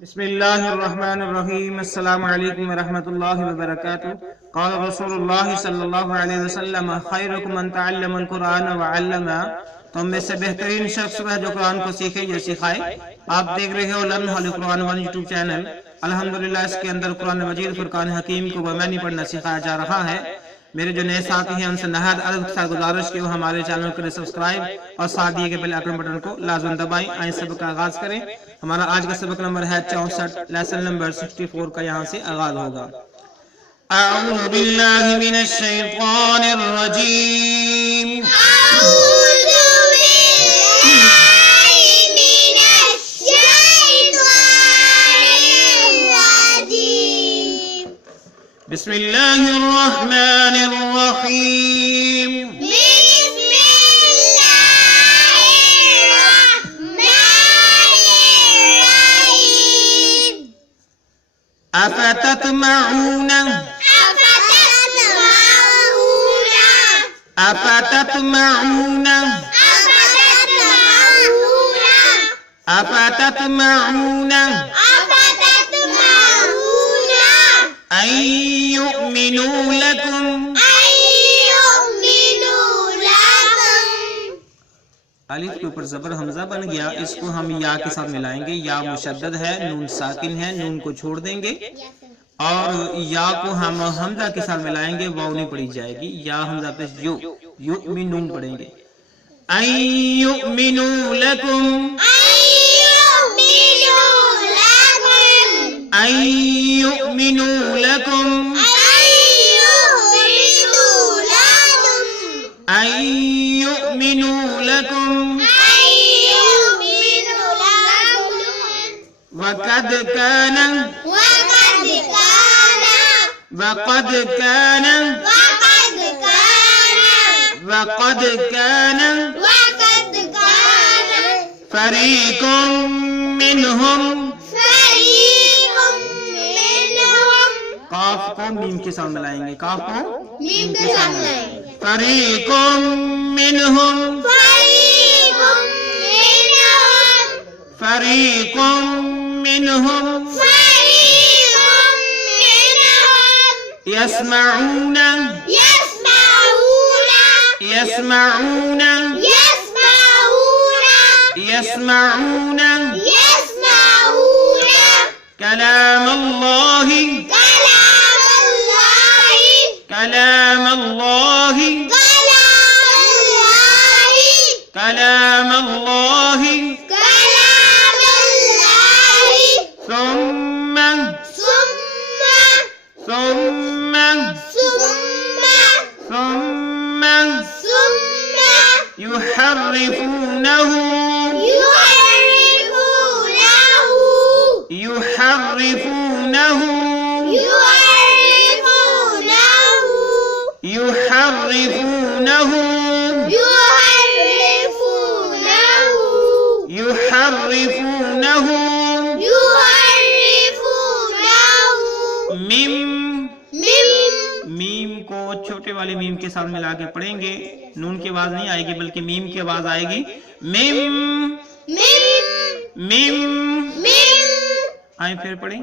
बिस्मिल्लाहिर्रहमानिर्रहीम। अस्सलामु अलैकुम वरहमतुल्लाहि वबरकातुहू। क़ाल रसूलुल्लाह सल्लल्लाहु अलैहि वसल्लम खैरुकुम मन तअल्लमल कुरान व अल्लमा। तुम में से बेहतरीन शख्स वह जो कुरान को सीखे या सिखाए। आप देख रहे हो learn Holi Quran one YouTube channel. अल्हम्दुलिल्लाह इसके अंदर कुरान मजीद फुरकान हकीम को बमानी पढ़ना सिखाया जा रहा है। मेरे जो नए साथी हैं उनसे नहायत अदब के साथ गुजारिश की वो हमारे चैनल को सब्सक्राइब और साथ दिए गए बेल आइकन बटन को लाजम दबाएं। आइए सबक का आगाज करें। हमारा आज का सबक नंबर है 64, लेसन नंबर 64 का यहाँ से आगाज होगा। अऊज़ु बिल्लाहि मिनश शैतानिर रजीम। बिस्मिल्लाहिर रहमानिर रहीम। अफततमऊन अफततमऊन अफततमऊन अन युमिनू लकुम। अलिफ के ऊपर जबर हमजा बन गया, इसको हम या के साथ मिलाएंगे। या मुशद्दद है, नून साकिन है, नून को छोड़ देंगे और या को हम हमजा के साथ मिलाएंगे, वाव नहीं पड़ी जाएगी। या हमजा पे युमिनून पढ़ेंगे। अन युमिनू लकुम अन युमिनू लकुम अन युमिनू लकुम वक़द कान फरीक़ुम मिनहुम। काफ को मीम के साथ मिलाएंगे, काफ को मीम के साथ मिलाएंगे। फरीक़ुम मिनहुम फरीक़ुम मिनहुम यस्मऊन यस्मऊन यस्मऊन कलाम अल्लाहि कलाम अल्लाहि कलाम अल्लाहि सुम्मा युहर्रिफूनहु युहर्रिफूनहु युहर्रिफूनहु युहर्रिफूनहु मीम मीम को छोटे वाले मीम के साथ मिला के पढ़ेंगे। नून की आवाज नहीं आएगी बल्कि मीम की आवाज आएगी। मीम मीम आए फिर पढ़ें।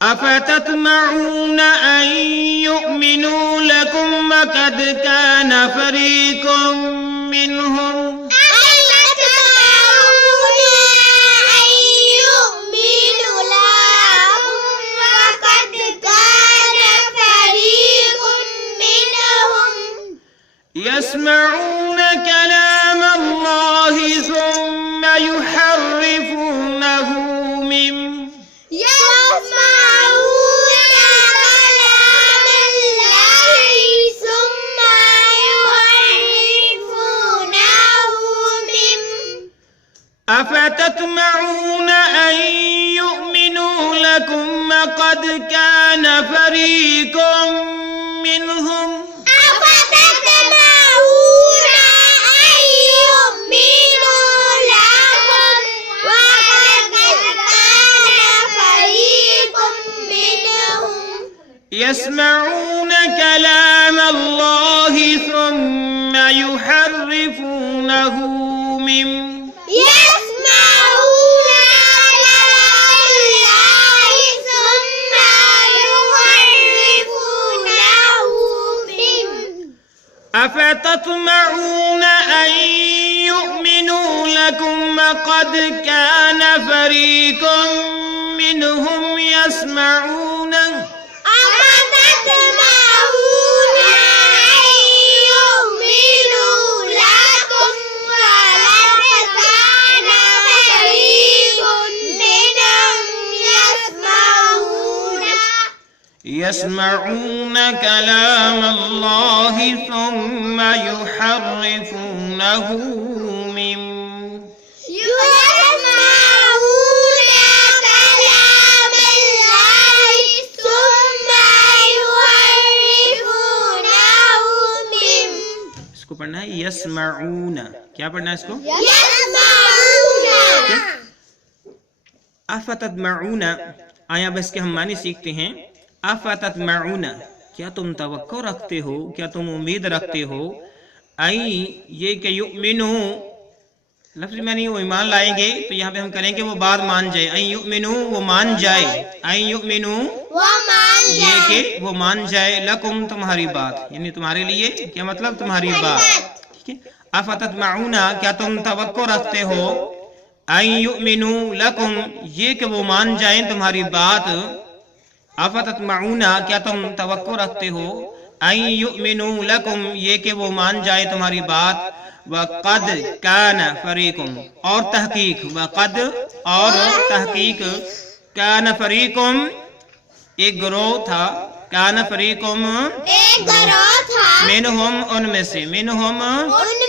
अफततमऊन अन युमिनू लकुम वक़द कान फरीक़ुम मिनहुम। यस्मऊन कलाम अल्लाहि सुम्मा युहर्रिफूनहु मिन अफततमऊन अन युमिनू लकुम वक़द कान फरीक़ुम मिनहुम यस्मऊन कलाम अल्लाहि सुम्मा युहर्रिफूनहु मिन أفتطمعون أن يؤمنوا لكم وقد كان فريق منهم يسمعون أفتطمعون أن يؤمنوا لكم وقد كان فريق منهم يسمعون كلام الله ثم يحرفونه من اس کو پڑھنا ہے یسمعون. کیا پڑھنا ہے اس کو؟ افتطمعون. آیا بس کے ہم معنی سیکھتے ہیں. افتطمعون کیا تم توقع رکھتے ہو، کیا تم امید رکھتے ہو، یہ کہ یؤمنو لفظ معنی وہ ایمان لائیں گے، تو یہاں پہ ہم کریں کہ وہ بات مان جائے. یؤمنو وہ مان جائے، یؤمنو یہ کہ وہ مان جائے، لکم تمہاری بات، یعنی تمہارے لیے. کیا مطلب؟ تمہاری بات. ٹھیک ہے. افتطمعون کیا تم توقع رکھتے ہو، یؤمنو لکم یہ کہ وہ مان جائیں تمہاری بات. افتطمعون کیا تم توقع رکھتے ہو، یؤمنو لکم یہ کہ وہ مان جائے تمہاری بات. وقد کان فریق اور تحقیق، وقد اور تحقیق، کان فریق ایک گروہ تھا، کان فریق منہم ان میں سے، منہم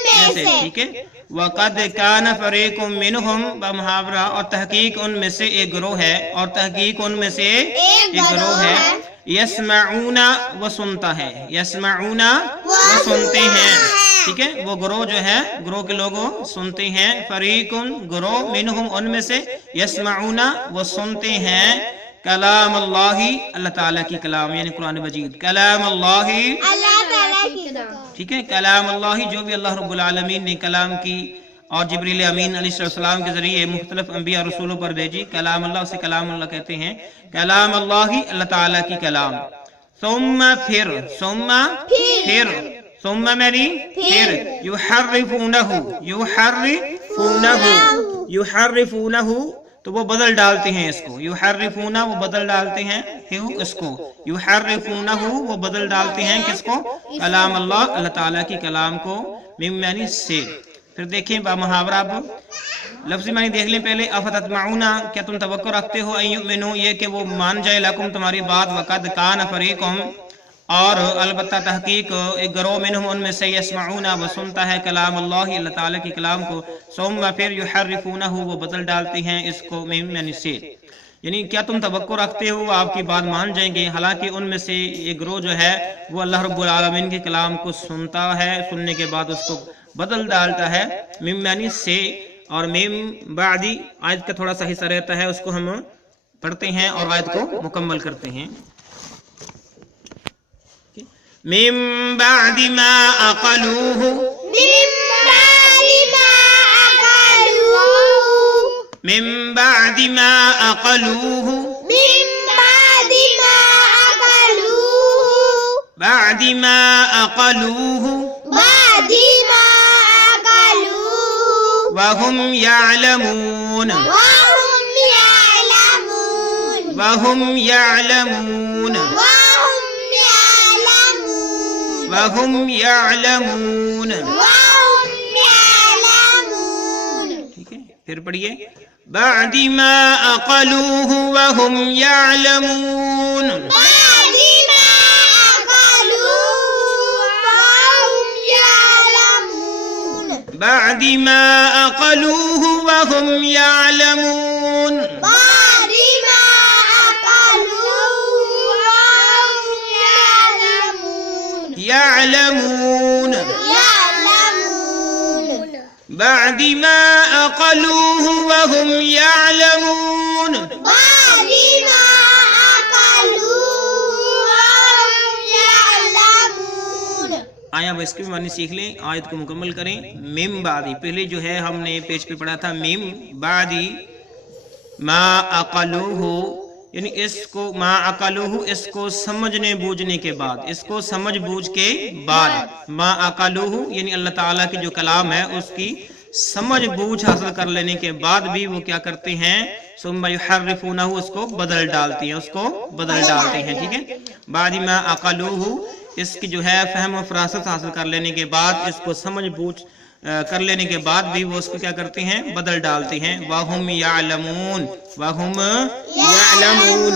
میں سے. ٹھیک ہے. وقد کان فریق منہم بمحاورہ اور تحقیق ان میں سے ایک گروہ ہے، اور تحقیق ان میں سے ایک گروہ ہے. یسمعون وہ سنتا ہے، یسمعون وہ سنتے ہیں. ٹھیک ہے. وہ گروہ جو ہے، گروہ کے لوگ سنتے ہیں. فریق گروہ منہم ان میں سے، یسمعون وہ سنتے ہیں کلام اللہ اللہ تعالیٰ کی کلام، یعنی قرآن مجید. کلام اللہ ٹھیک ہے. کلام اللہ جو بھی اللہ رب العالمین نے کلام کی اور جبریل امین علیہ السلام کے ذریعے مختلف انبیاء رسولوں پر بھیجی. کلام اللہ اسے کلام اللہ کہتے ہیں. کلام اللہ اللہ تعالیٰ کی کلام. ثم پھر، ثم پھر، ثم میری پھر، یحرفونہ یحرفونہ تو وہ بدل ڈالتے ہیں اس کو. یحرفونہ وہ بدل ڈالتے ہیں اس کو، یحرفونہ وہ بدل ڈالتے ہیں کس کو؟ کلام اللہ اللہ تعالیٰ کی کلام کو. یعنی سے. پھر دیکھیں با محاورہ. اب لفظی معنی دیکھ لیں پہلے. افتطمعون کیا تم توقع رکھتے ہو، یؤمنو یہ کہ وہ مان جائے، لکم تمہاری بات. وقد کان فریقم اور البتہ تحقیق ایک گروہ منہم ان میں سے، یسمعون وہ سنتا ہے کلام اللہ اللہ تعالیٰ کی کلام کو. ثم پھر یحرفونہ وہ بدل ڈالتے ہیں اس کو، یعنی سے. یعنی کیا تم توقع رکھتے ہو آپ کی بات مان جائیں گے، حالانکہ ان میں سے ایک گروہ جو ہے وہ اللہ رب العالمین کے کلام کو سنتا ہے، سننے کے بعد اس کو بدل ڈالتا ہے. یعنی سے. اور میم بعدی آیت کا تھوڑا سا حصہ رہتا ہے، اس کو ہم پڑھتے ہیں اور آیت کو مکمل کرتے ہیں. من بعد ما عقلوه من بعد ما عقلوه بعد ما عقلوه وهم يعلمون وهم يعلمون وهم يعلمون. ٹھیک ہے. پھر پڑھیے. بعد ما عقلوه وهم يعلمون. بعد ما عقلوه وهم يعلمون. يعلمون بعد ما عقلوه وهم يعلمون. آیا وہ اس کے بھی معنی سیکھ لیں، آیت کو مکمل کریں. مم بعدی پہلے جو ہے ہم نے پیج پہ پڑھا تھا، مم بعدی ما عقلوه یعنی इसको मा अकलुहु, इसको समझने बूझने के बाद, इसको समझ बूझ के बाद, मा अकलुहु यानी अल्लाह ताला की जो कलाम है उसकी समझ बूझ हासिल कर लेने के बाद भी वो क्या करते हैं, सुम्मा युहर्रिफूनहु, उसको बदल डालती हैं, उसको बदल डालते हैं। ठीक है, बाद मा अकलुहु, इसकी जो है फहम और फरासत हासिल कर लेने के बाद, इसको समझ बूझ कर लेने के बाद भी वो उसको क्या करते हैं, बदल डालते हैं। वहुम यालमून, वहुम यालमून,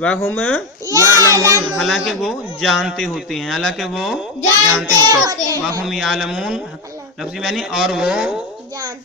वहुम यालमून, हालांकि वो जानते होते हैं, हालांकि वो जानते होते हैं। वहुम यालमून लफ्ज़ी मानी और वो,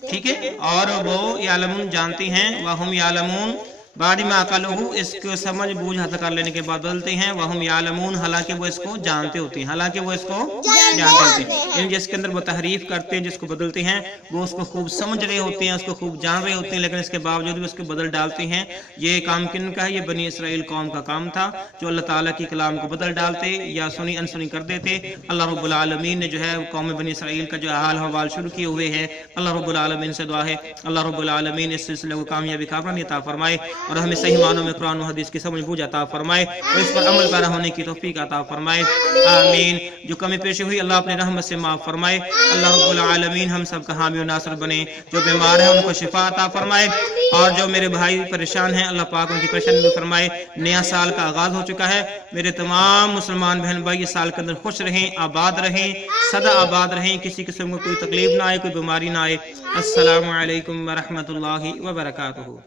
ठीक है, और वो यालमून जानते हैं। वहुम यालमून बाद में अकलहु, इसको समझ बूझ हासिल कर लेने के बाद बदलते हैं। वहुम यालमून, हालांकि वो इसको जानते होते हैं, हालांकि वो इसको जानते होते हैं। यानी जिसके अंदर वो तहरीफ करते हैं, जिसको बदलते हैं, वो उसको खूब समझ रहे होते हैं, उसको खूब जान रहे होते हैं, लेकिन इसके बावजूद भी उसको बदल डालते हैं। ये काम किन का है? ये बनी इसराइल कौम का काम था, जो अल्लाह ताला की कलाम को बदल डालते या सुनी अनसुनी कर देते। अल्लाह रब्बुल आलमीन ने जो है कौम बनी इसराइल का जो हाल हवाल शुरू किए हुए हैं, अल्लाह रब्बुल आलमीन से दुआ है अल्लाह रब्बुल आलमीन इस सिलसिले को कामयाबी कामयाबी अता फरमाए और हमें सही मानों में कुरान और हदीस की समझ बूझ अता फरमाए और इस पर अमल पैरा होने की तौफीक अता फरमाए। आमीन। जो कमी पेशी हुई अल्लाह अपने रहमत से माफ फरमाए। अल्लाह रब्बुल आलमीन हम सब का हामी और नासिर बने। जो बीमार है उनको शिफा अता फरमाए और जो मेरे भाई परेशान हैं अल्लाह पाक उनकी परेशानी दूर फरमाए। नया साल का आगाज हो चुका है, मेरे तमाम मुसलमान बहन भाई इस साल के अंदर खुश रहें, आबाद रहें, सदा आबाद रहें, किसी किस्म को कोई तकलीफ ना आए, कोई बीमारी ना आए। अस्सलामु अलैकुम व रहमतुल्लाहि व बरकातुहू।